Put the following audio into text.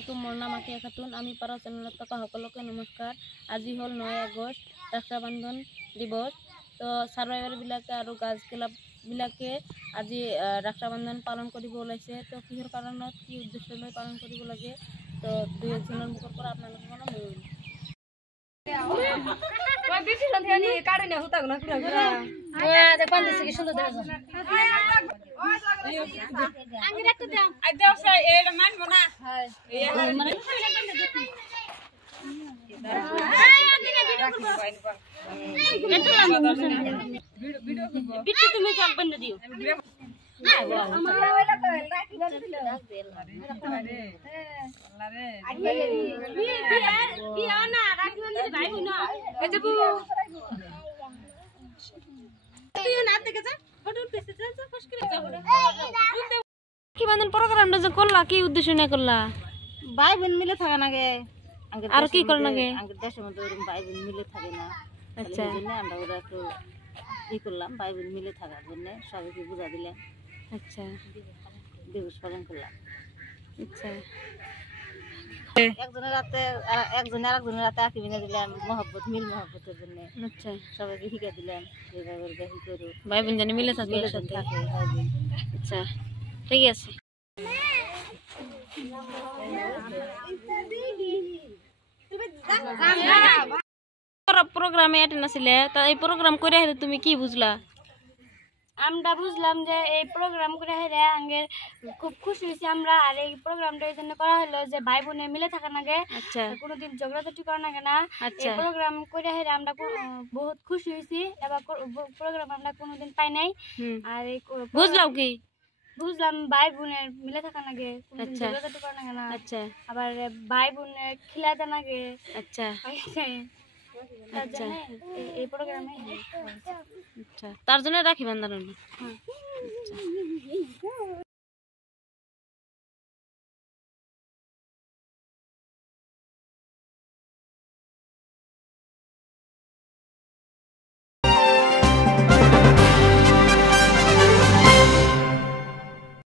আলাইকুম, মোৰ নাম আকিয়া খাতুন। আমি পাৰা চেনেলত থকা সকলোকে নমস্কাৰ। আজি হ'ল 9 আগষ্ট, ৰক্ষাবন্ধন দিৱস। তো ছাৰ্ভাইভাৰবিলাকে আৰু গাৰ্লছ ক্লাববিলাকে আজি ৰক্ষাবন্ধন পালন কৰিব ওলাইছে। তো কিহৰ কাৰণত, কি উদ্দেশ্য লৈ পালন কৰিব লাগে, তো দুই একজনৰ মুখৰ পৰা আপোনালোকে কোনো ময়ো তুমি থাকবেন না দিও প্রোগ্রামটা যে করলা কি উদ্দেশ্য নিয়ে করলা? ভাই বোন মিলে থাকে নাগে আর কি করে নাগে? দেশের মধ্যে ওরকম ভাই বোন মিলে থাকে না। আচ্ছা, আমরা ওরা একটু ই করলাম, ভাই বোন মিলে থাকার জন্য সবাইকে বুঝা দিলাম। আচ্ছা, দিবস পালন করলাম। আচ্ছা, একজনের রাতে আরেকজনের রাতে আঁকি বিনে দিলাম মহব্বত, মিল মহব্বতের জন্য। আচ্ছা, সবাইকে শিখে দিলাম যেভাবে হি করু, ভাই বোন জানি মিলে থাকে থাকে। আচ্ছা, ঠিক আছে। প্রোগ্রামে অ্যাটেন্ড আছিলে, তা এই প্রোগ্রাম করে তুমি কি বুঝলা? আমরা বুঝলাম যে এই প্রোগ্রাম করে হেরে আঙ্গের খুব খুশি হয়েছি আমরা। আর এই প্রোগ্রামটা এই জন্য করা হলো যে ভাই বোনে মিলে থাকা নাগে, আচ্ছা, কোনোদিন ঝগড়াঝাটি করা নাগে না। আচ্ছা, এই প্রোগ্রাম করে হেরে আমরা বহুত খুশি হয়েছি। এবার প্রোগ্রাম আমরা কোনোদিন পাই নাই। আর এই বুঝলাম কি বুঝলাম ভাই বোনের মিলে থাকা নাগে, কোনোদিন আচ্ছা, ঝগড়াঝাটি করা নাগে না। আচ্ছা, আবার ভাই বোনের খিলাতে নাগে। আচ্ছা, তার আচ্ছা, জন্য এই প্রোগ্রামে আচ্ছা, তার জন্য রাখি বান্ধন।